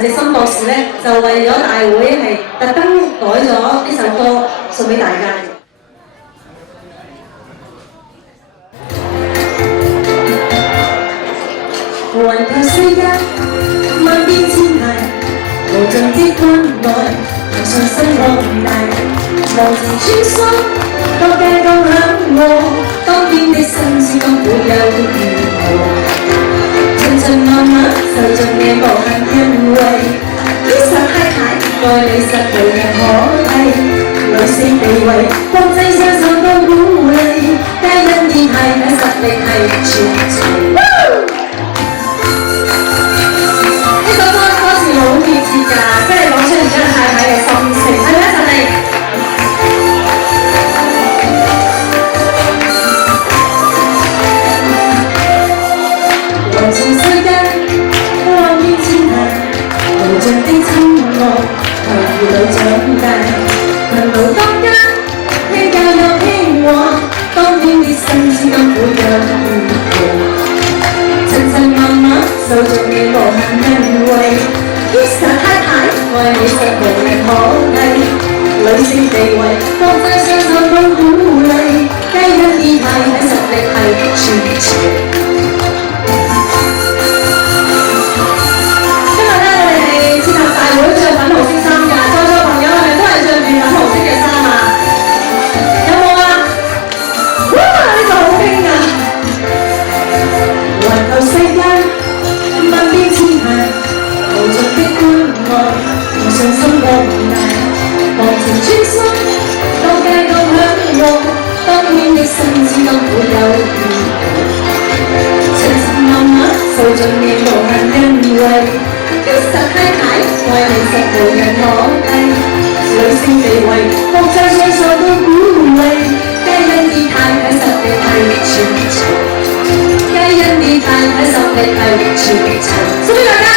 陳植森博士咧，就為咗大會係特登改咗呢首歌送俾大家嘅。環球世界萬變千態，無盡的關愛，同信心擴大，望前穿梭，各界都響我，當天的新鮮感會有如何？層層慢慢受盡你無限恩惠，於實太太愛你實無人可替，女性地位國際上受到鼓勵，皆因你太太實力係全程。好貼切㗎，即係講出而家太太嘅心情，係咪啊？陳力？環遊世界，萬變千態，無盡的親愛，陪兒女長大，勤勞當家，希教又希望，當天的新鮮感會有如何？層層慢慢受盡你無限恩惠。Lisa 太太愛你實無人可替，女性地位國際上受到鼓勵，皆因你太太實力係全場。今日咧，我哋係設立大會着粉紅色衫㗎，在座朋友係咪都係着住粉紅色嘅衫啊？有冇啊？哇！呢個好興啊！環球世界萬變千態。無盡的關愛，同信心擴大，望前穿梭，各界都響我，當天的新鮮感會有如何？層層慢慢受盡你無限恩惠，其實太太愛你實無人可替，女性地位國際上受到鼓勵，皆因你太太實力係全場，皆因你太太實力係全場。送俾大家。